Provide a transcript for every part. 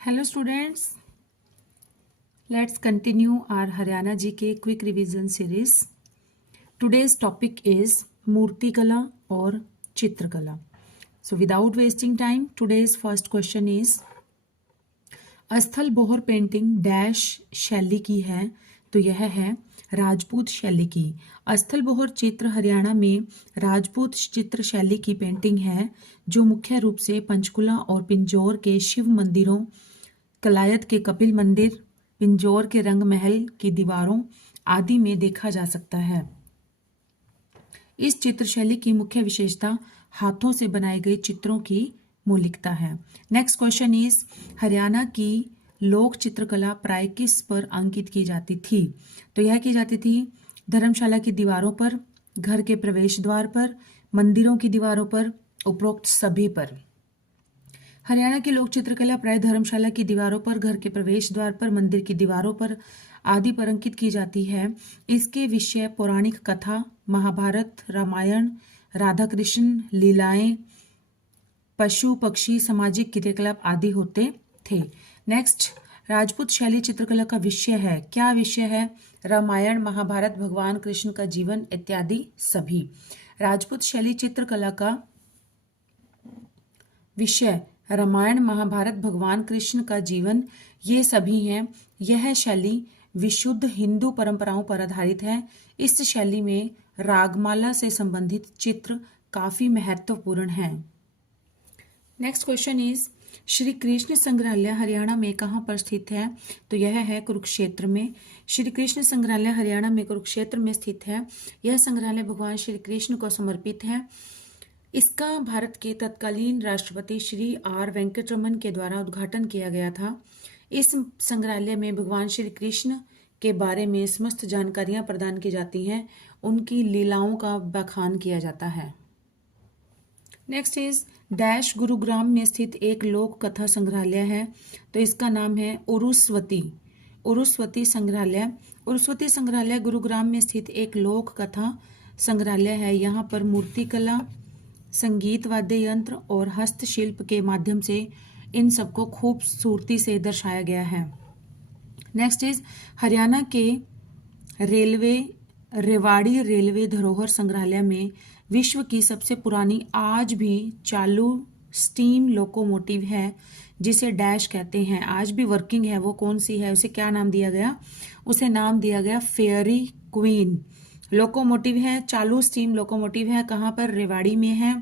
Hello students, let's continue our Haryana GK quick revision series. Today's topic is Murti Kala or Chitrakala. So without wasting time, today's first question is अस्थल Bohr painting dash शैली की है। तो यह है राजपूत शैली की। अस्थल बोहर चित्र हरियाणा में राजपूत चित्र शैली की पेंटिंग है जो मुख्य रूप से पंचकुला और पिंजौर के शिव मंदिरों, कलायत के कपिल मंदिर, पिंजौर के रंग महल की दीवारों आदि में देखा जा सकता है। इस चित्रशैली की मुख्य विशेषता हाथों से बनाए गए चित्रों की मौलिकता है। नेक्स्ट क्वेश्चन इज हरियाणा की लोक चित्रकला प्राय किस पर अंकित की जाती थी? तो यह की जाती थी धर्मशाला की दीवारों पर, घर के प्रवेश द्वार पर, मंदिरों की दीवारों पर, उपरोक्त सभी पर। हरियाणा की लोक चित्रकला प्राय धर्मशाला की दीवारों पर, घर के प्रवेश द्वार पर, मंदिर की दीवारों पर आदि पर अंकित की जाती है। इसके विषय पौराणिक कथा, महाभारत, रामायण, राधा कृष्ण लीलाएं, पशु पक्षी, सामाजिक क्रियाकलाप आदि होते थे। नेक्स्ट, राजपूत शैली चित्रकला का विषय है। क्या विषय है? रामायण, महाभारत, भगवान कृष्ण का जीवन इत्यादि सभी। राजपूत शैली चित्रकला का विषय रामायण, महाभारत, भगवान कृष्ण का जीवन ये सभी हैं। यह शैली विशुद्ध हिंदू परंपराओं पर आधारित है। इस शैली में रागमाला से संबंधित चित्र काफी महत्वपूर्ण हैं। Next question is Shri Krishna संग्रहालय हरियाणा में कहाँ पर स्थित है? तो यह है कुरुक्षेत्र में। श्री कृष्ण संग्रहालय हरियाणा में कुरुक्षेत्र में स्थित है। यह संग्रहालय भगवान श्री कृष्ण को समर्पित है। इसका भारत के तत्कालीन राष्ट्रपति श्री आर वेंकटरमन के द्वारा उद्घाटन किया गया था। इस संग्रहालय में भगवान श्री कृष्ण के बारे में समस्त जानकारियां प्रदान की जाती हैं। उनकी लीलाओं का बखान किया जाता है। नेक्स्ट इज डैश गुरुग्राम में स्थित एक लोक कथा संग्रहालय है। तो इसका नाम है उरुस्वती संग्रहालय। उरुस्वती संग्रहालय गुरुग्राम में स्थित एक लोक कथा संग्रहालय है। यहाँ पर मूर्तिकला, संगीत, वाद्य यंत्र और हस्तशिल्प के माध्यम से इन सबको खूबसूरती से दर्शाया गया है। नेक्स्ट इज हरियाणा के रेवाड़ी रेलवे धरोहर संग्रहालय में विश्व की सबसे पुरानी आज भी चालू स्टीम लोकोमोटिव है जिसे डैश कहते हैं। आज भी वर्किंग है। वो कौन सी है? उसे क्या नाम दिया गया? उसे नाम दिया गया फेयरी क्वीन। लोकोमोटिव है, चालू स्टीम लोकोमोटिव है। कहाँ पर? रेवाड़ी में है।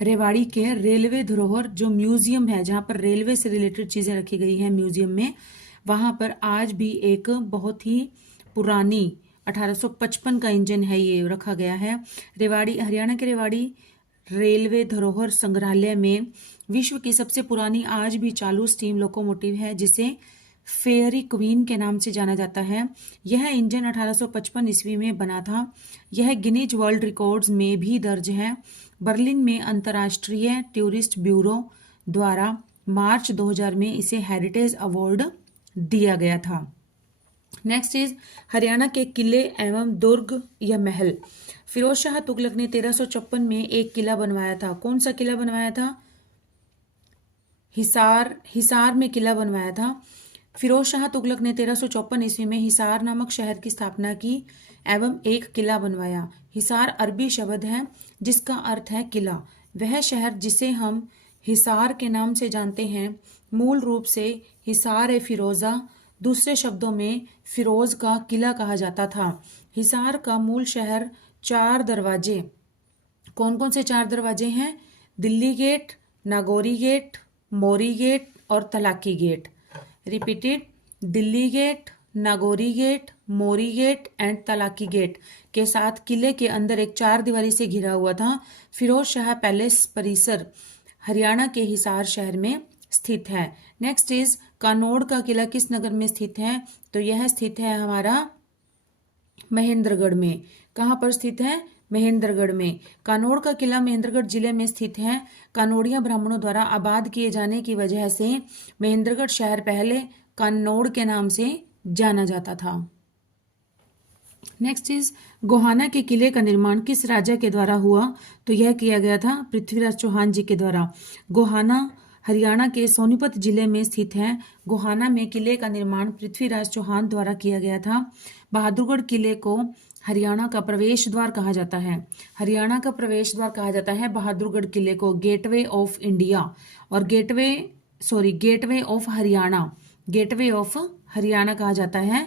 रेवाड़ी के रेलवे धरोहर जो म्यूजियम है, जहाँ पर रेलवे से रिलेटेड चीजें रखी गई हैं म्यूजियम में, वहां पर आज भी एक बहुत ही पुरानी 1855 का इंजन है, ये रखा गया है। रेवाड़ी, हरियाणा के रेवाड़ी रेलवे धरोहर संग्रहालय में विश्व की सबसे पुरानी आज भी चालू स्टीम लोकोमोटिव है जिसे फेयरी क्वीन के नाम से जाना जाता है। यह इंजन 1855 ईस्वी में बना था। यह गिनीज वर्ल्ड रिकॉर्ड्स में भी दर्ज है। बर्लिन में अंतर्राष्ट्रीय टूरिस्ट ब्यूरो द्वारा मार्च 2000 में इसे हेरिटेज अवार्ड दिया गया था। नेक्स्ट इज हरियाणा के किले एवं दुर्ग या महल। फिरोज शाह तुगलक ने 1356 में एक किला बनवाया था। कौन सा किला बनवाया था? हिसार में किला बनवाया था। फिरोज शाह तुगलक ने 1354 ईस्वी में हिसार नामक शहर की स्थापना की एवं एक किला बनवाया। हिसार अरबी शब्द है जिसका अर्थ है किला। वह शहर जिसे हम हिसार के नाम से जानते हैं मूल रूप से हिसार ए फिरोजा, दूसरे शब्दों में फिरोज का किला कहा जाता था। हिसार का मूल शहर 4 दरवाजे, कौन कौन से 4 दरवाजे हैं? Delhi Gate, Nagauri Gate, Mori Gate और Talaki Gate. Repeated, Delhi Gate, Nagauri Gate, Mori Gate and Talaki Gate के साथ किले के अंदर एक 4 दीवारी से घिरा हुआ था। फिरोज शाह पैलेस परिसर हरियाणा के हिसार शहर में स्थित है। नेक्स्ट इज कानोड़ का किला किस नगर में स्थित है? तो यह स्थित है हमारा महेंद्रगढ़ में। कहाँ पर स्थित है? महेंद्रगढ़ में। कानोड़ का किला महेंद्रगढ़ जिले में स्थित है। कानोड़िया ब्राह्मणों द्वारा आबाद किए जाने की वजह से महेंद्रगढ़ शहर पहले कन्नौड़ के नाम से जाना जाता था। नेक्स्ट इज गोहाना के किले का निर्माण किस राजा के द्वारा हुआ? तो यह किया गया था पृथ्वीराज चौहान जी के द्वारा। गोहाना हरियाणा के सोनीपत जिले में स्थित है। गोहाना में किले का निर्माण पृथ्वीराज चौहान द्वारा किया गया था। बहादुरगढ़ किले को हरियाणा का प्रवेश द्वार कहा जाता है। हरियाणा का प्रवेश द्वार कहा जाता है बहादुरगढ़ किले को गेटवे ऑफ इंडिया और gateway of Haryana, gateway of Haryana कहा जाता है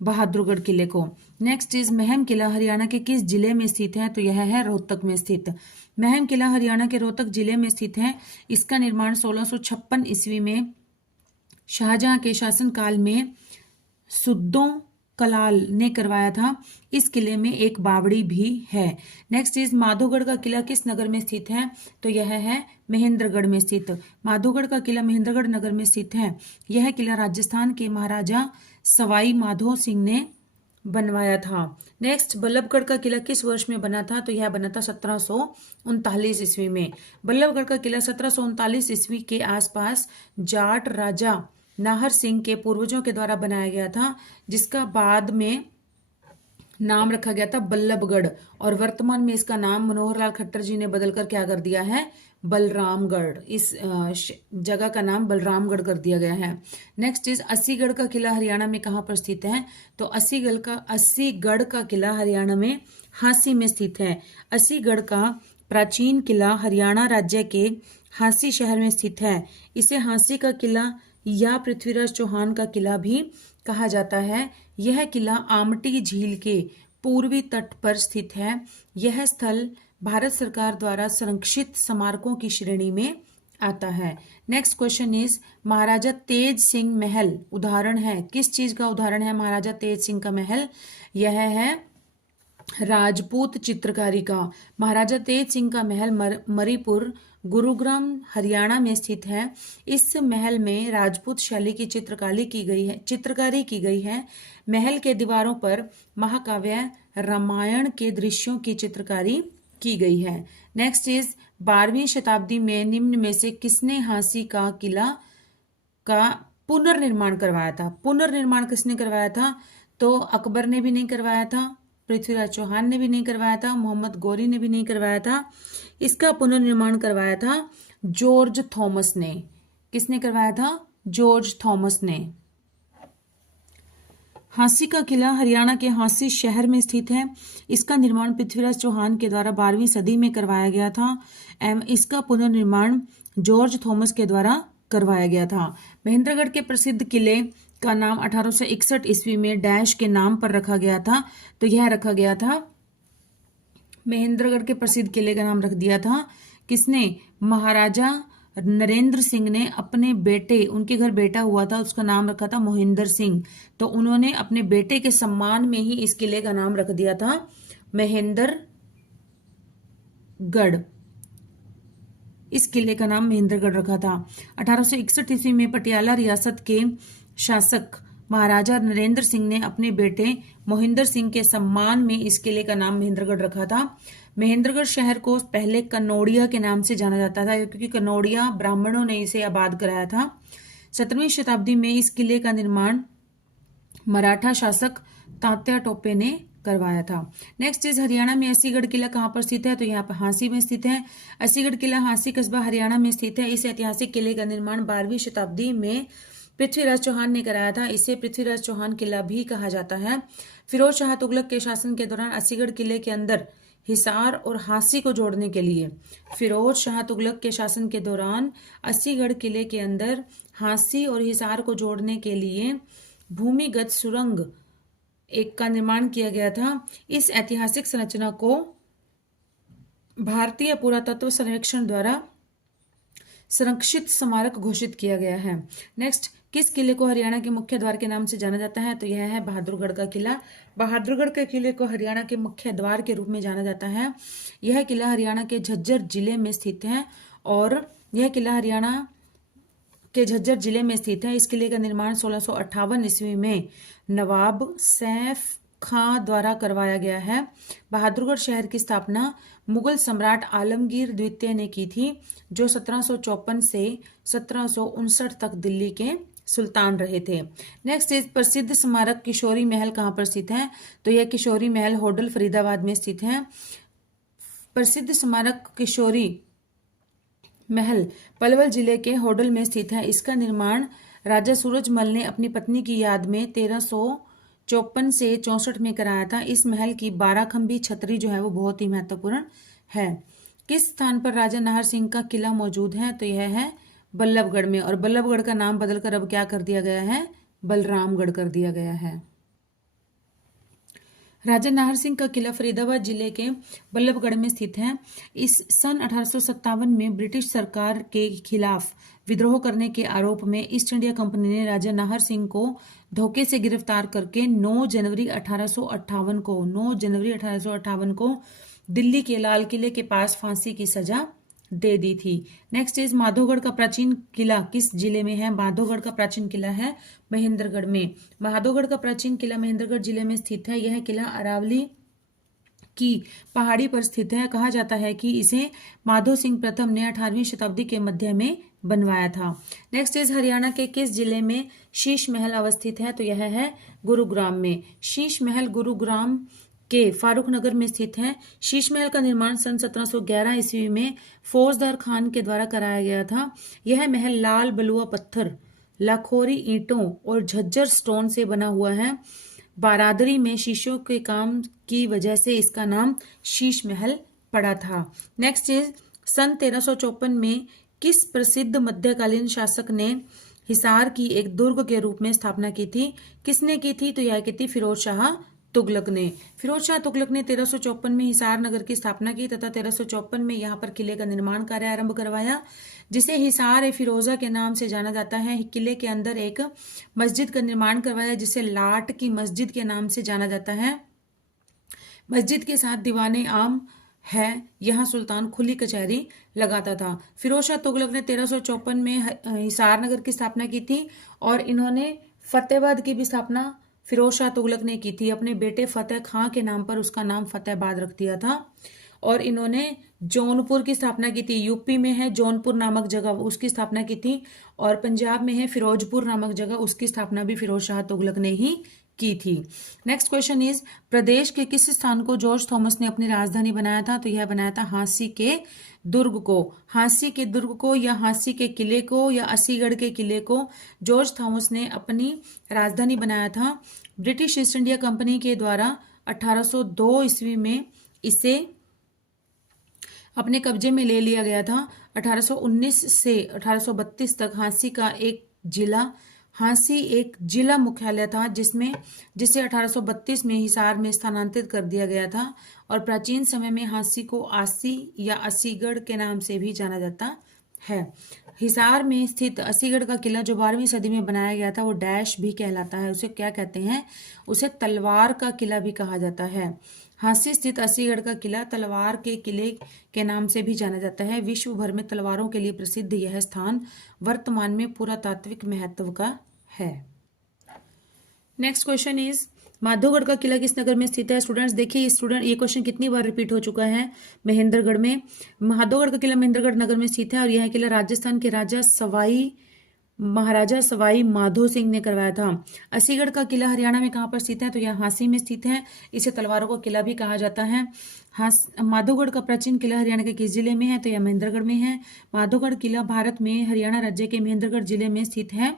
बहादुरगढ़ किले को। नेक्स्ट इज महम किला हरियाणा के किस जिले में स्थित है? तो यह है रोहतक में स्थित। महम किला हरियाणा के रोहतक जिले में स्थित है। इसका निर्माण 1656 ईस्वी में शाहजहां के शासनकाल में सुद्दो कलाल ने करवाया था। इस किले में एक बावड़ी भी है। नेक्स्ट इज माधोगढ़ का किला किस नगर में स्थित है? तो यह है महेंद्रगढ़ में स्थित। माधोगढ़ का किला महेंद्रगढ़ नगर में स्थित है। यह किला राजस्थान के महाराजा सवाई माधो सिंह ने बनवाया था। नेक्स्ट, बल्लभगढ़ का किला किस वर्ष में बना था? तो यह बना था 1739 ईस्वी में। बल्लभगढ़ का किला 1739 ईस्वी के आसपास जाट राजा नाहर सिंह के पूर्वजों के द्वारा बनाया गया था, जिसका बाद में नाम रखा गया था बल्लभगढ़, और वर्तमान में इसका नाम मनोहर लाल खट्टर जी ने बदलकर क्या कर दिया है? बलरामगढ़। इस जगह का नाम बलरामगढ़ कर दिया गया है। नेक्स्ट इज अस्सीगढ़ का किला हरियाणा में कहाँ पर स्थित है? तो अस्सीगढ़ का किला हरियाणा में हांसी में स्थित है। अस्सीगढ़ का प्राचीन किला हरियाणा राज्य के हांसी शहर में स्थित है। इसे हांसी का किला या पृथ्वीराज चौहान का किला भी कहा जाता है। यह किला आमटी झील के पूर्वी तट पर स्थित है। यह स्थल भारत सरकार द्वारा संरक्षित स्मारकों की श्रेणी में आता है। नेक्स्ट क्वेश्चन इज महाराजा तेज सिंह महल उदाहरण है। किस चीज का उदाहरण है महाराजा तेज सिंह का महल? यह है राजपूत चित्रकारी का। महाराजा तेज सिंह का महल मरीपुर गुरुग्राम हरियाणा में स्थित है। इस महल में राजपूत शैली की चित्रकारी की गई है। महल के दीवारों पर महाकाव्य रामायण के दृश्यों की चित्रकारी की गई है। नेक्स्ट इज 12वीं शताब्दी में निम्न में से किसने हांसी का किला का पुनर्निर्माण करवाया था? पुनर्निर्माण किसने करवाया था? तो अकबर ने भी नहीं करवाया था, पृथ्वीराज चौहान ने भी नहीं करवाया था, मोहम्मद गौरी ने भी नहीं करवाया था। इसका पुनर्निर्माण करवाया था जॉर्ज थॉमस ने। किसने करवाया था? जॉर्ज थॉमस ने। हांसी का किला हरियाणा के हांसी शहर में स्थित है। इसका निर्माण पृथ्वीराज चौहान के द्वारा 12वीं सदी में करवाया गया था एवं इसका पुनर्निर्माण जॉर्ज थॉमस के द्वारा करवाया गया था। महेंद्रगढ़ के प्रसिद्ध किले का नाम 1861 ईस्वी में डैश के नाम पर रखा गया था। तो यह रखा गया था, महेंद्रगढ़ के प्रसिद्ध किले का नाम रख दिया था किसने? महाराजा नरेंद्र सिंह ने अपने बेटे, उनके घर बेटा हुआ था, उसका नाम रखा था मोहिंदर सिंह। तो उन्होंने अपने बेटे के सम्मान में ही इस किले का नाम रख दिया था महेंद्रगढ़। इस किले का नाम महेंद्रगढ़ रखा था। 1861 ईस्वी में पटियाला रियासत के शासक महाराजा नरेंद्र सिंह ने अपने बेटे मोहिंदर सिंह के सम्मान में इस किले का नाम महेंद्रगढ़ रखा था। महेंद्रगढ़ शहर को पहले कन्नौड़िया के नाम से जाना जाता था, क्योंकि कन्नौड़िया ब्राह्मणों ने इसे आबाद कराया था। 17वीं शताब्दी में इस किले का निर्माण मराठा शासक तात्या टोपे ने करवाया था। नेक्स्ट इज हरियाणा में अस्सीगढ़ किला कहाँ पर स्थित है? तो यहाँ पर हांसी में स्थित है। अस्सीगढ़ किला हांसी कस्बा हरियाणा में स्थित है। इस ऐतिहासिक किले का निर्माण 12वीं शताब्दी में पृथ्वीराज चौहान ने कराया था। इसे पृथ्वीराज चौहान किला भी कहा जाता है। फिरोज शाह तुगलक के शासन के दौरान अस्सीगढ़ किले के अंदर हिसार और हांसी को जोड़ने के लिए, फिरोज शाह तुगलक के शासन के दौरान अस्सीगढ़ किले के अंदर हांसी और हिसार को जोड़ने के लिए भूमिगत सुरंग एक का निर्माण किया गया था। इस ऐतिहासिक संरचना को भारतीय पुरातत्व सर्वेक्षण द्वारा संरक्षित स्मारक घोषित किया गया है। नेक्स्ट, किस किले को हरियाणा के मुख्य द्वार के नाम से जाना जाता है? तो यह है बहादुरगढ़ का किला। बहादुरगढ़ के किले को हरियाणा के मुख्य द्वार के रूप में जाना जाता है। यह किला हरियाणा के झज्जर जिले में स्थित है और यह किला हरियाणा के झज्जर जिले में स्थित है। इस किले का निर्माण 1658 ईस्वी में नवाब सैफ खां द्वारा करवाया गया है। बहादुरगढ़ शहर की स्थापना मुगल सम्राट आलमगीर द्वितीय ने की थी, जो 1754 से 1759 तक दिल्ली के सुल्तान रहे थे। नेक्स्ट इज प्रसिद्ध स्मारक किशोरी महल कहाँ पर स्थित है? तो यह किशोरी महल होडल फरीदाबाद में स्थित है। प्रसिद्ध स्मारक किशोरी महल पलवल जिले के होडल में स्थित है। इसका निर्माण राजा सूरजमल ने अपनी पत्नी की याद में 1354 से 64 में कराया था। इस महल की 12 खंबी छतरी जो है वो बहुत ही महत्वपूर्ण है। किस स्थान पर राजा नाहर सिंह का किला मौजूद है? तो यह है बल्लभगढ़ में, और बल्लभगढ़ का नाम बदलकर अब क्या कर दिया गया है? बलरामगढ़ कर दिया गया है। राजा नाहर सिंह का किला फरीदाबाद जिले के बल्लभगढ़ में स्थित है। इस सन 1857 में ब्रिटिश सरकार के खिलाफ विद्रोह करने के आरोप में ईस्ट इंडिया कंपनी ने राजा नाहर सिंह को धोखे से गिरफ्तार करके 9 जनवरी 1858 को दिल्ली के लाल किले के पास फांसी की सजा दे दी थी। नेक्स्ट इज माधोगढ़ का प्राचीन किला किस जिले में है? माधोगढ़ का प्राचीन किला है महेंद्रगढ़ में। माधोगढ़ का प्राचीन किला महेंद्रगढ़ जिले में स्थित है। यह किला अरावली की पहाड़ी पर स्थित है। कहा जाता है कि इसे माधो सिंह प्रथम ने 18वीं शताब्दी के मध्य में बनवाया था। नेक्स्ट इज हरियाणा के किस जिले में शीश महल अवस्थित है? तो यह है गुरुग्राम में। शीश महल गुरुग्राम के फारूक नगर में स्थित है। शीश महल का निर्माण सन 1711 ईस्वी में फौजदार खान के द्वारा कराया गया था। यह महल लाल बलुआ पत्थर, लाखोरी ईंटों और झज्जर स्टोन से बना हुआ है। बारादरी में शीशों के काम की वजह से इसका नाम शीश महल पड़ा था। नेक्स्ट इज सन 1354 में किस प्रसिद्ध मध्यकालीन शासक ने हिसार की एक दुर्ग के रूप में स्थापना की थी? किसने की थी? तो यह की थी फिरोज शाह तुगलक ने। फिरोज शाह तुगलक ने 1354 में हिसार नगर की स्थापना की तथा 1354 में यहाँ पर किले का निर्माण कार्य आरंभ करवाया, जिसे हिसार ए फिरोजा के नाम से जाना जाता है। किले के अंदर एक मस्जिद का निर्माण करवाया जिसे लाट की मस्जिद के नाम से जाना जाता है। मस्जिद के साथ दीवाने आम है। यहाँ सुल्तान खुली कचहरी लगाता था। फिरोज शाह तुगलक ने 1354 में हिसार नगर की स्थापना की थी और इन्होंने फतेहाबाद की भी स्थापना फिरोज शाह तुगलक ने की थी। अपने बेटे फतेह खां के नाम पर उसका नाम फतेहाबाद रख दिया था। और इन्होंने जौनपुर की स्थापना की थी। यूपी में है जौनपुर नामक जगह, उसकी स्थापना की थी। और पंजाब में है फिरोजपुर नामक जगह, उसकी स्थापना भी फिरोज शाह तुगलक ने ही की थी। नेक्स्ट क्वेश्चन इज प्रदेश के किस स्थान को जॉर्ज थॉमस ने अपनी राजधानी बनाया था? तो यह बनाया था हाँसी के दुर्ग को। हाँसी के दुर्ग को या हाँसी के किले को या असीगढ़ के किले को जॉर्ज थॉमस ने अपनी राजधानी बनाया था। ब्रिटिश ईस्ट इंडिया कंपनी के द्वारा 1802 ईस्वी में इसे अपने कब्जे में ले लिया गया था। 1819 से 1832 तक हाँसी एक जिला मुख्यालय था जिसे 1832 में हिसार में स्थानांतरित कर दिया गया था। और प्राचीन समय में हाँसी को आसी या असीगढ़ के नाम से भी जाना जाता है। हिसार में स्थित असीगढ़ का किला जो 12वीं सदी में बनाया गया था वो डैश भी कहलाता है। उसे क्या कहते हैं? उसे तलवार का किला भी कहा जाता है। हाँसी स्थित असीगढ़ का किला तलवार के किले के नाम से भी जाना जाता है। विश्व भर में तलवारों के लिए प्रसिद्ध यह स्थान वर्तमान में पुरातात्विक महत्व का है। नेक्स्ट क्वेश्चन इज माधोगढ़ का किला किस नगर में स्थित है? स्टूडेंट्स देखिए ये क्वेश्चन कितनी बार रिपीट हो चुका है। महेंद्रगढ़ में। माधोगढ़ का किला महेंद्रगढ़ नगर में स्थित है और यह किला राजस्थान के महाराजा सवाई माधो सिंह ने करवाया था। असीगढ़ का किला हरियाणा में कहाँ पर स्थित है? तो यह हाँसी में स्थित है। इसे तलवारों का किला भी कहा जाता है। माधोगढ़ का प्राचीन किला हरियाणा के किस जिले में है? तो यह महेंद्रगढ़ में है। माधोगढ़ किला भारत में हरियाणा राज्य के महेंद्रगढ़ जिले में स्थित है।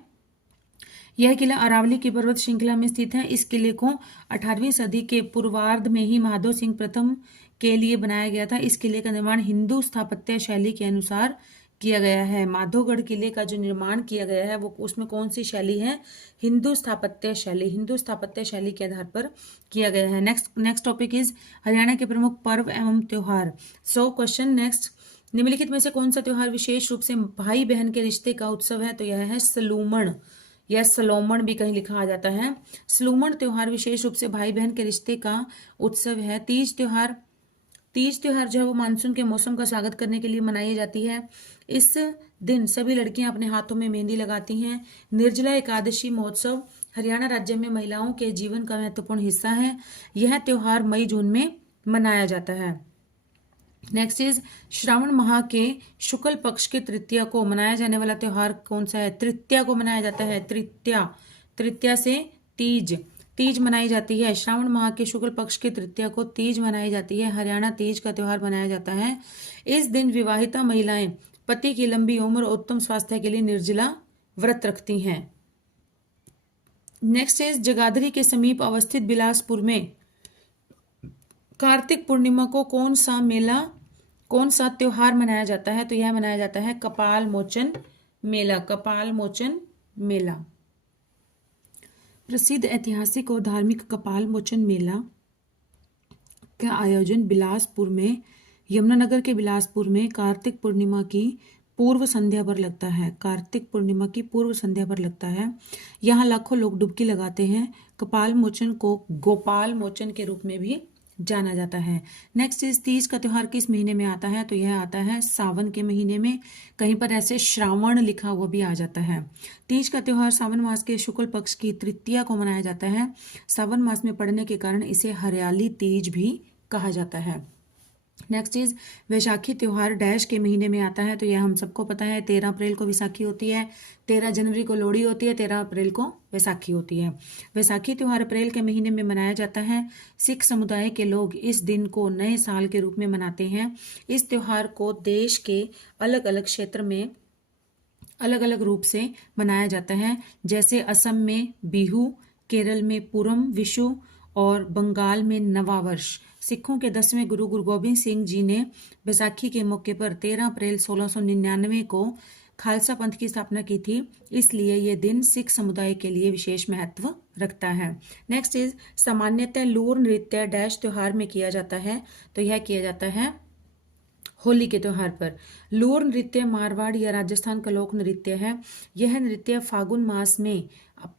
यह किला अरावली की पर्वत श्रृंखला में स्थित है। इस किले को 18वीं सदी के पूर्वार्ध में ही माधो सिंह प्रथम के लिए बनाया गया था। इस किले का निर्माण हिंदू स्थापत्य शैली के अनुसार किया गया है। माधोगढ़ किले का जो निर्माण किया गया है वो उसमें कौन सी शैली है? हिंदू स्थापत्य शैली के आधार पर किया गया है। नेक्स्ट टॉपिक इज हरियाणा के प्रमुख पर्व एवं त्योहार। सो क्वेश्चन नेक्स्ट, निम्नलिखित में से कौन सा त्योहार विशेष रूप से भाई बहन के रिश्ते का उत्सव है? तो यह है सलूमण या सलोमण भी कहीं लिखा आ जाता है। सलूमण त्योहार विशेष रूप से भाई बहन के रिश्ते का उत्सव है। तीज त्योहार जो है वो मानसून के मौसम का स्वागत करने के लिए मनाई जाती है। इस दिन सभी लड़कियां अपने हाथों में मेहंदी लगाती हैं। निर्जला एकादशी महोत्सव हरियाणा राज्य में महिलाओं के जीवन का महत्वपूर्ण हिस्सा है। यह त्योहार मई जून में मनाया जाता है। नेक्स्ट इज श्रावण माह के शुक्ल पक्ष के तृतीया को मनाया जाने वाला त्योहार कौन सा है? तृतीया को मनाया जाता है। तृतीया से तीज मनाई जाती है। श्रावण माह के शुक्ल पक्ष की तृतीया को तीज मनाई जाती है। हरियाणा तीज का त्योहार मनाया जाता है। इस दिन विवाहिता महिलाएं पति की लंबी उम्र और उत्तम स्वास्थ्य के लिए निर्जला व्रत रखती हैं। नेक्स्ट इज जगाधरी के समीप अवस्थित बिलासपुर में कार्तिक पूर्णिमा को कौन सा त्योहार मनाया जाता है? तो यह मनाया जाता है कपाल मोचन मेला। कपाल मोचन मेला। प्रसिद्ध ऐतिहासिक और धार्मिक कपाल मोचन मेला का आयोजन बिलासपुर में, यमुनानगर के बिलासपुर में कार्तिक पूर्णिमा की पूर्व संध्या पर लगता है। कार्तिक पूर्णिमा की पूर्व संध्या पर लगता है। यहाँ लाखों लोग डुबकी लगाते हैं। कपाल मोचन को गोपाल मोचन के रूप में भी जाना जाता है। नेक्स्ट इज तीज का त्योहार किस महीने में आता है? तो यह आता है सावन के महीने में। कहीं पर ऐसे श्रावण लिखा हुआ भी आ जाता है। तीज का त्योहार सावन मास के शुक्ल पक्ष की तृतीया को मनाया जाता है। सावन मास में पड़ने के कारण इसे हरियाली तीज भी कहा जाता है। नेक्स्ट इज वैशाखी त्योहार डैश के महीने में आता है? तो यह हम सबको पता है 13 अप्रैल को वैसाखी होती है, 13 जनवरी को लोहड़ी होती है, 13 अप्रैल को वैसाखी होती है। वैसाखी त्योहार अप्रैल के महीने में मनाया जाता है। सिख समुदाय के लोग इस दिन को नए साल के रूप में मनाते हैं। इस त्योहार को देश के अलग अलग क्षेत्र में अलग अलग रूप से मनाया जाता है। जैसे असम में बिहू, केरल में पूरम विशु और बंगाल में नवा वर्ष। सिखों के 10वें गुरु गोबिंद सिंह जी ने बैसाखी के मौके पर 13 अप्रैल 1699 को खालसा पंथ की स्थापना की थी, इसलिए ये दिन सिख समुदाय के लिए विशेष महत्व रखता है। नेक्स्ट इज सामान्यतः लूर नृत्य डैश त्योहार में किया जाता है? तो यह किया जाता है होली के त्योहार पर। लूर नृत्य मारवाड़ या राजस्थान का लोक नृत्य है। यह नृत्य फागुन मास में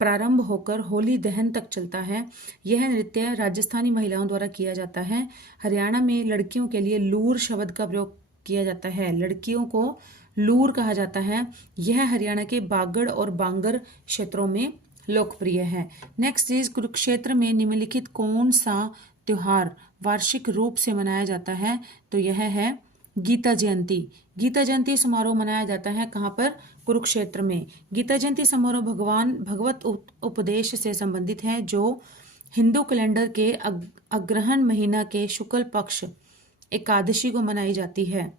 प्रारंभ होकर होली दहन तक चलता है। यह नृत्य राजस्थानी महिलाओं द्वारा किया जाता है। हरियाणा में लड़कियों के लिए लूर शब्द का प्रयोग किया जाता है। लड़कियों को लूर कहा जाता है। यह हरियाणा के बागड़ और बांगर क्षेत्रों में लोकप्रिय है। नेक्स्ट इज कुरुक्षेत्र में निम्नलिखित कौन सा त्योहार वार्षिक रूप से मनाया जाता है? तो यह है गीता जयंती। गीता जयंती समारोह मनाया जाता है कहाँ पर? कुरुक्षेत्र में। गीता जयंती समारोह भगवत उपदेश से संबंधित है, जो हिंदू कैलेंडर के अग्रहण महीना के शुक्ल पक्ष एकादशी को मनाई जाती है।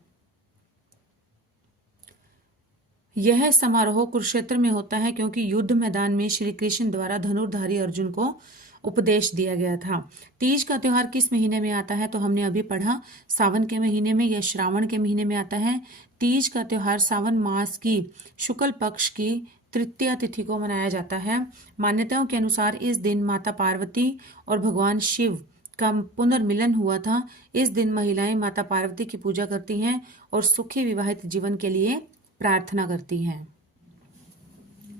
यह समारोह कुरुक्षेत्र में होता है क्योंकि युद्ध मैदान में श्री कृष्ण द्वारा धनुर्धारी अर्जुन को उपदेश दिया गया था। तीज का त्योहार किस महीने में आता है? तो हमने अभी पढ़ा सावन के महीने में या श्रावण के महीने में आता है। तीज का त्योहार सावन मास की शुक्ल पक्ष की तृतीया तिथि को मनाया जाता है। मान्यताओं के अनुसार इस दिन माता पार्वती और भगवान शिव का पुनर्मिलन हुआ था। इस दिन महिलाएं माता पार्वती की पूजा करती हैं और सुखी विवाहित जीवन के लिए प्रार्थना करती हैं।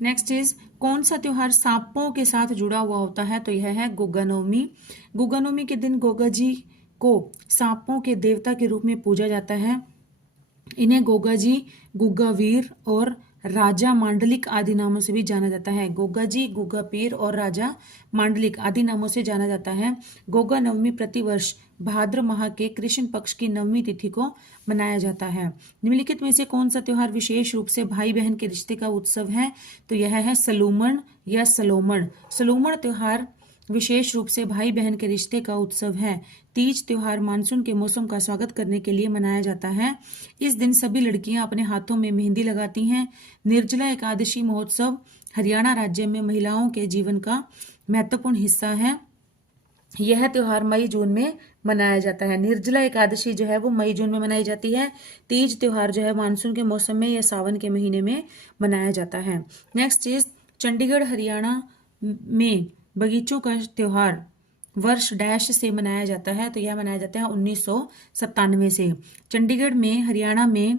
नेक्स्ट इज कौन सा त्योहार सांपों के साथ जुड़ा हुआ होता है? तो यह है गुग्गा नवमी। गुग्गा नवमी के दिन गोगा जी को सांपों के देवता के रूप में पूजा जाता है। इन्हें गोगा जी, गुग्गा वीर और राजा मांडलिक आदि नामों से भी जाना जाता है। गोगा जी, गुग्गा पीर और राजा मांडलिक आदि नामों से जाना जाता है। गोगा नवमी प्रतिवर्ष भाद्र माह के कृष्ण पक्ष की नवमी तिथि को मनाया जाता है। निम्नलिखित में से कौन सा त्योहार विशेष रूप से भाई बहन के रिश्ते का उत्सव है? तो यह है सलूमन या सलोमन। सलोमन त्योहार विशेष रूप से भाई बहन के रिश्ते का उत्सव है। तीज त्योहार मानसून के मौसम का स्वागत करने के लिए मनाया जाता है। इस दिन सभी लड़कियां अपने हाथों में मेहंदी लगाती हैं। निर्जला एकादशी महोत्सव हरियाणा राज्य में महिलाओं के जीवन का महत्वपूर्ण हिस्सा है। यह त्योहार मई जून में मनाया जाता है। निर्जला एकादशी जो है वो मई जून में मनाई जाती है। तीज त्योहार जो है मानसून के मौसम में या सावन के महीने में मनाया जाता है। नेक्स्ट इज चंडीगढ़ हरियाणा में बगीचों का त्योहार वर्ष डैश से मनाया जाता है? तो यह मनाया जाता है 1997 से। चंडीगढ़ में हरियाणा में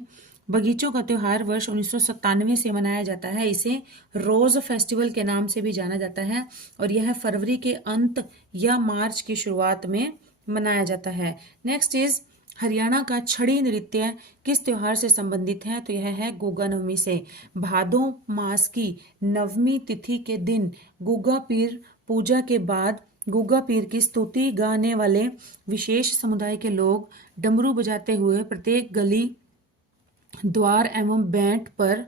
बगीचों का त्योहार वर्ष 1997 से मनाया जाता है। इसे रोज फेस्टिवल के नाम से भी जाना जाता है और यह फरवरी के अंत या मार्च की शुरुआत में मनाया जाता है। नेक्स्ट इज हरियाणा का छड़ी नृत्य किस त्योहार से संबंधित है? तो यह है गुग्गा नवमी से। भादो मास की नवमी तिथि के दिन गुग्गा पीर पूजा के बाद गुग्गा पीर की स्तुति गाने वाले विशेष समुदाय के लोग डमरू बजाते हुए प्रत्येक गली द्वार एवं बैंट पर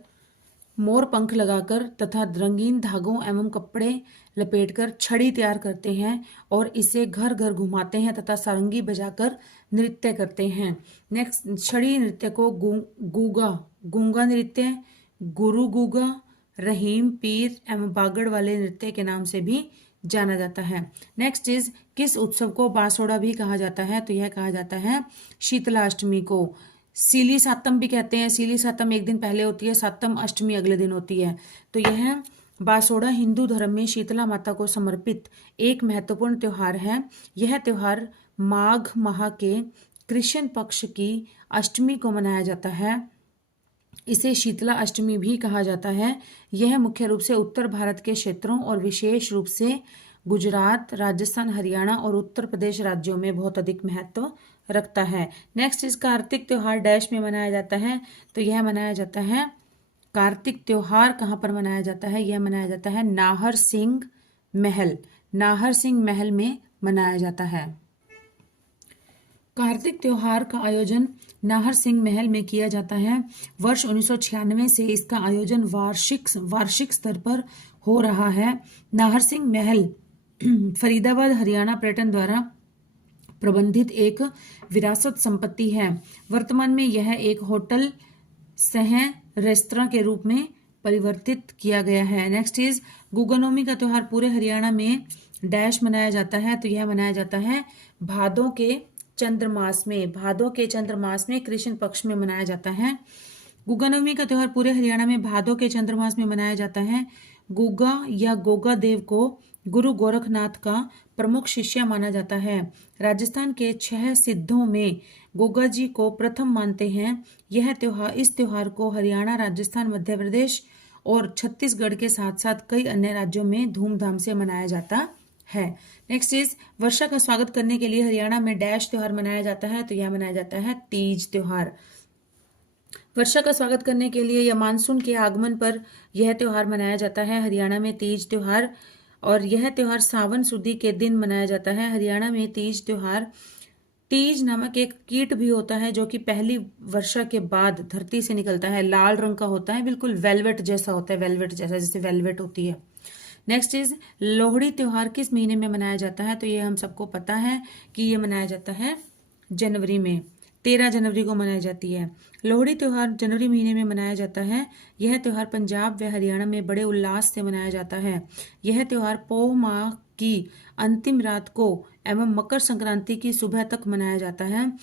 मोर पंख लगाकर तथा रंगीन धागों एवं कपड़े लपेटकर छड़ी तैयार करते हैं और इसे घर घर घुमाते हैं तथा सारंगी बजाकर नृत्य करते हैं। नेक्स्ट, छड़ी नृत्य को गूंगा नृत्य, गुरु गूगा, रहीम पीर एवं बागड़ वाले नृत्य के नाम से भी जाना जाता है। नेक्स्ट इज, किस उत्सव को बासोड़ा भी कहा जाता है? तो यह कहा जाता है शीतलाष्टमी को। सीली सातम भी कहते हैं। सीली सातम एक दिन पहले होती है, सातम अष्टमी अगले दिन होती है। तो यह बासोड़ा हिंदू धर्म में शीतला माता को समर्पित एक महत्वपूर्ण त्योहार है। यह त्योहार माघ माह के कृष्ण पक्ष की अष्टमी को मनाया जाता है। इसे शीतला अष्टमी भी कहा जाता है। यह मुख्य रूप से उत्तर भारत के क्षेत्रों और विशेष रूप से गुजरात, राजस्थान, हरियाणा और उत्तर प्रदेश राज्यों में बहुत अधिक महत्व रखता है। नेक्स्ट इस कार्तिक त्योहार डैश में मनाया जाता है। तो यह मनाया जाता है, कार्तिक त्योहार कहाँ पर मनाया जाता है? यह मनाया जाता है नाहर सिंह महल में मनाया जाता है। कार्तिक त्योहार का आयोजन नाहर सिंह महल में किया जाता है। वर्ष 1996 से इसका आयोजन वार्षिक स्तर पर हो रहा है। नाहर सिंह महल फरीदाबाद, हरियाणा पर्यटन द्वारा प्रबंधित एक विरासत संपत्ति है। वर्तमान में यह एक होटल सह रेस्तरां के रूप में परिवर्तित किया गया है। नेक्स्ट इज, गुगनोमी का त्योहार पूरे हरियाणा में डैश मनाया जाता है। तो यह मनाया जाता है भादों के चंद्रमास में कृष्ण पक्ष में मनाया जाता है। गुगा का त्योहार पूरे हरियाणा में भादों के चंद्रमास में मनाया जाता है। गुगा या गोगा देव को गुरु गोरखनाथ का प्रमुख शिष्य माना जाता है। राजस्थान के 6 सिद्धों में गोगा जी को प्रथम मानते हैं। इस त्योहार को हरियाणा, राजस्थान, मध्य प्रदेश और छत्तीसगढ़ के साथ साथ कई अन्य राज्यों में धूमधाम से मनाया जाता है। नेक्स्ट इज, वर्षा का स्वागत करने के लिए हरियाणा में डैश त्योहार मनाया जाता है। तो यह मनाया जाता है तीज त्योहार। वर्षा का स्वागत करने के लिए या मानसून के आगमन पर यह त्योहार मनाया जाता है हरियाणा में तीज त्योहार। और यह त्योहार सावन सुदी के दिन मनाया जाता है। हरियाणा में तीज नामक एक कीट भी होता है जो कि पहली वर्षा के बाद धरती से निकलता है। लाल रंग का होता है, बिल्कुल वेलवेट जैसा होता है, वेलवेट जैसा, जैसे वेलवेट होती है। नेक्स्ट इज, लोहड़ी त्योहार किस महीने में मनाया जाता है? तो ये हम सबको पता है कि ये मनाया जाता है जनवरी में, 13 जनवरी को मनाई जाती है। लोहड़ी त्योहार जनवरी महीने में मनाया जाता है। यह त्योहार पंजाब व हरियाणा में बड़े उल्लास से मनाया जाता है। यह त्योहार पोह माह की अंतिम रात को एवं मकर संक्रांति की सुबह तक मनाया जाता है।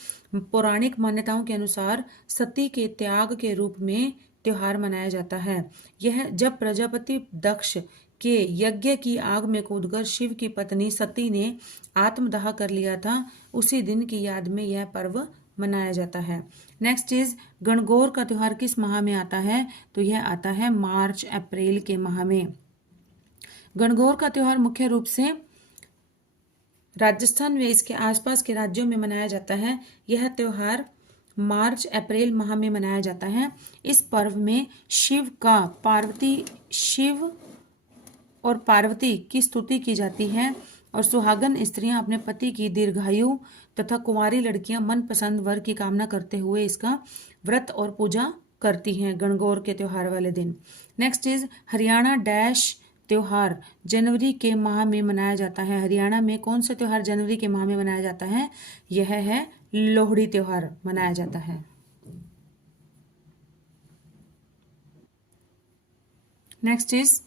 पौराणिक मान्यताओं के अनुसार सती के त्याग के रूप में त्योहार मनाया जाता है। यह जब प्रजापति दक्ष के यज्ञ की आग में कूदकर शिव की पत्नी सती ने आत्मदाह कर लिया था, उसी दिन की याद में यह पर्व मनाया जाता है। नेक्स्ट इज, गणगौर का त्योहार किस माह में आता है? तो यह आता है मार्च अप्रैल के माह में। गणगौर का त्योहार मुख्य रूप से राजस्थान व इसके आसपास के राज्यों में मनाया जाता है। यह त्योहार मार्च अप्रैल माह में मनाया जाता है। इस पर्व में शिव और पार्वती की स्तुति की जाती है और सुहागन स्त्रियां अपने पति की दीर्घायु तथा कुंवारी लड़कियां मनपसंद वर की कामना करते हुए इसका व्रत और पूजा करती हैं गणगौर के त्योहार वाले दिन। नेक्स्ट इज, हरियाणा डैश त्योहार जनवरी के माह में मनाया जाता है। हरियाणा में कौन सा त्योहार जनवरी के माह में मनाया जाता है? यह है लोहड़ी त्योहार मनाया जाता है। नेक्स्ट इज,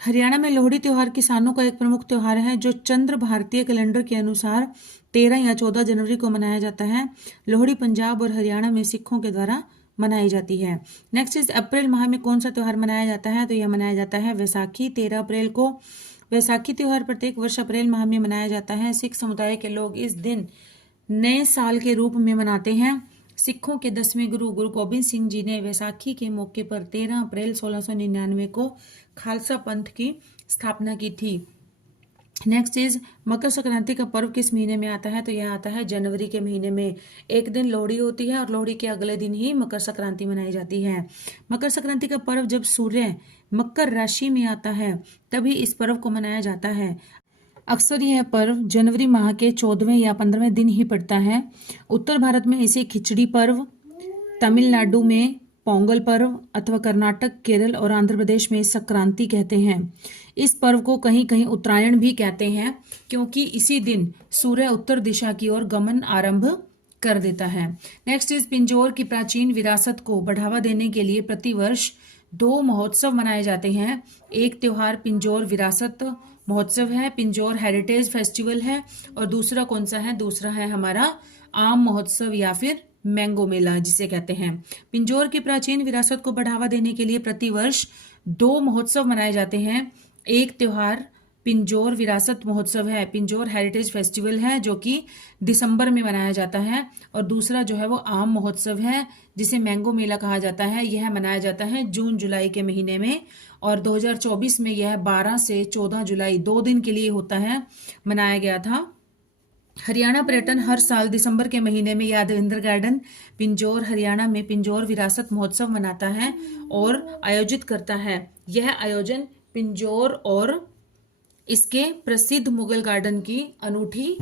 हरियाणा में लोहड़ी त्योहार किसानों का एक प्रमुख त्योहार है जो चंद्र भारतीय कैलेंडर के अनुसार 13 या 14 जनवरी को मनाया जाता है। लोहड़ी पंजाब और हरियाणा में सिखों के द्वारा मनाई जाती है। नेक्स्ट इज, अप्रैल माह में कौन सा त्योहार मनाया जाता है? तो यह मनाया जाता है वैसाखी, 13 अप्रैल को। वैसाखी त्योहार प्रत्येक वर्ष अप्रैल माह में मनाया जाता है। सिख समुदाय के लोग इस दिन नए साल के रूप में मनाते हैं। सिखों के 10वें गुरु गोबिंद सिंह जी ने वैसाखी के मौके पर 13 अप्रैल 1699 को खालसा पंथ की स्थापना की थी। नेक्स्ट इज, मकर संक्रांति का पर्व किस महीने में आता है? तो यह आता है जनवरी के महीने में। एक दिन लोहड़ी होती है और लोहड़ी के अगले दिन ही मकर संक्रांति मनाई जाती है। मकर संक्रांति का पर्व जब सूर्य मकर राशि में आता है तभी इस पर्व को मनाया जाता है। अक्सर यह पर्व जनवरी माह के 14वें या 15वें दिन ही पड़ता है। उत्तर भारत में इसे खिचड़ी पर्व, तमिलनाडु में पोंगल पर्व अथवा कर्नाटक, केरल और आंध्र प्रदेश में संक्रांति कहते हैं। इस पर्व को कहीं कहीं उत्तरायण भी कहते हैं, क्योंकि इसी दिन सूर्य उत्तर दिशा की ओर गमन आरंभ कर देता है। नेक्स्ट इज पिंजौर की प्राचीन विरासत को बढ़ावा देने के लिए प्रतिवर्ष 2 महोत्सव मनाए जाते हैं। एक त्योहार पिंजौर विरासत महोत्सव है, पिंजौर हेरिटेज फेस्टिवल है, और दूसरा कौन सा है? दूसरा है हमारा आम महोत्सव या फिर मैंगो मेला जिसे कहते हैं। पिंजौर की प्राचीन विरासत को बढ़ावा देने के लिए प्रतिवर्ष 2 महोत्सव मनाए जाते हैं। एक त्योहार पिंजौर विरासत महोत्सव है, पिंजौर हेरिटेज फेस्टिवल है, जो कि दिसंबर में मनाया जाता है, और दूसरा जो है वो आम महोत्सव है जिसे मैंगो मेला कहा जाता है। यह मनाया जाता है जून जुलाई के महीने में, और 2024 में यह 12 से 14 जुलाई 2 दिन के लिए होता है, मनाया गया था। हरियाणा पर्यटन हर साल दिसंबर के महीने में यादविंद्र गार्डन पिंजौर हरियाणा में पिंजौर विरासत महोत्सव मनाता है और आयोजित करता है। यह आयोजन पिंजौर और इसके प्रसिद्ध मुगल गार्डन की अनूठी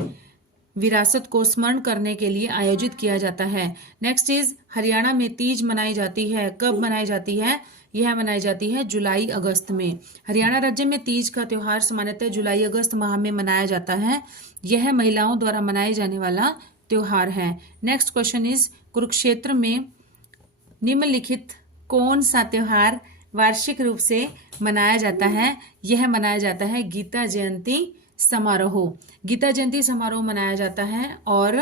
विरासत को स्मरण करने के लिए आयोजित किया जाता है। नेक्स्ट इज हरियाणा में तीज मनाई जाती है। कब मनाई जाती है? यह मनाई जाती है जुलाई अगस्त में। हरियाणा राज्य में तीज का त्योहार सामान्यतः जुलाई अगस्त माह में मनाया जाता है। यह महिलाओं द्वारा मनाए जाने वाला त्योहार है। नेक्स्ट क्वेश्चन इज कुरुक्षेत्र में निम्नलिखित कौन सा त्योहार वार्षिक रूप से मनाया जाता है? यह मनाया जाता है गीता जयंती समारोह। गीता जयंती समारोह मनाया जाता है और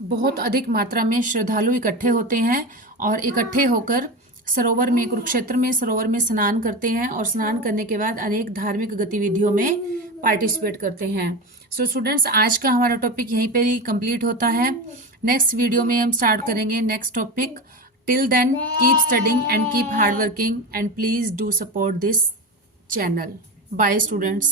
बहुत अधिक मात्रा में श्रद्धालु इकट्ठे होते हैं और इकट्ठे होकर सरोवर में, कुरुक्षेत्र में सरोवर में स्नान करते हैं, और स्नान करने के बाद अनेक धार्मिक गतिविधियों में पार्टिसिपेट करते हैं। सो स्टूडेंट्स, आज का हमारा टॉपिक यहीं पे ही कंप्लीट होता है। नेक्स्ट वीडियो में हम स्टार्ट करेंगे next topic. Till then keep studying and keep hard working, and please do support this channel. Bye students.